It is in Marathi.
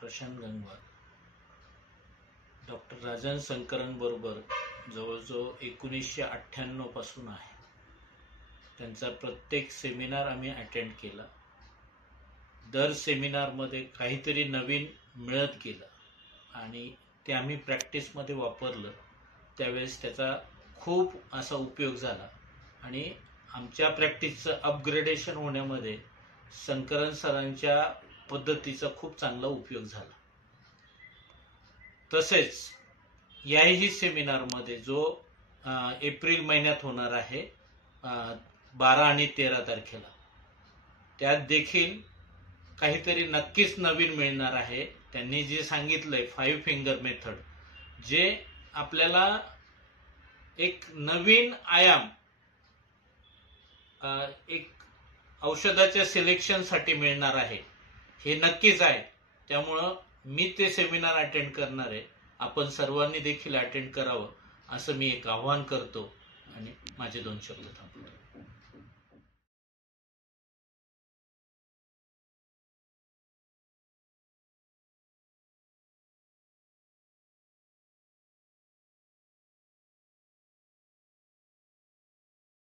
प्रशांत गंगवार डॉक्टर राजन शंकरांबरोबर जवळजवळ 1998 पासून आहे. त्यांचा प्रत्येक सेमिनार आम्ही अटेंड केला. दर सेमिनारमध्ये काहीतरी नवीन मिळत गेलं आणि ते आम्ही प्रॅक्टिसमध्ये वापरलं. त्यावेळेस त्याचा खूप असा उपयोग झाला आणि आमच्या प्रॅक्टिसचं अपग्रेडेशन होण्यामध्ये शंकरन सरांच्या पद्धतीचा खूप चांगला उपयोग झाला. तसेच याही सेमिनारमध्ये जो एप्रिल महिन्यात होणार आहे 12 आणि 13 तारखेला, त्यात देखील काहीतरी नक्कीच नवीन मिळणार आहे. त्यांनी जे सांगितलंय 5 फिंगर मेथड, जे आपल्याला एक नवीन आयाम एक औषधाच्या सिलेक्शनसाठी मिळणार आहे, हे नक्कीच आहे. त्यामुळं मी ते सेमिनार अटेंड करणार आहे. आपण सर्वांनी देखील अटेंड करावं असं मी एक आवाहन करतो आणि माझे 2 शब्द थांबवतो.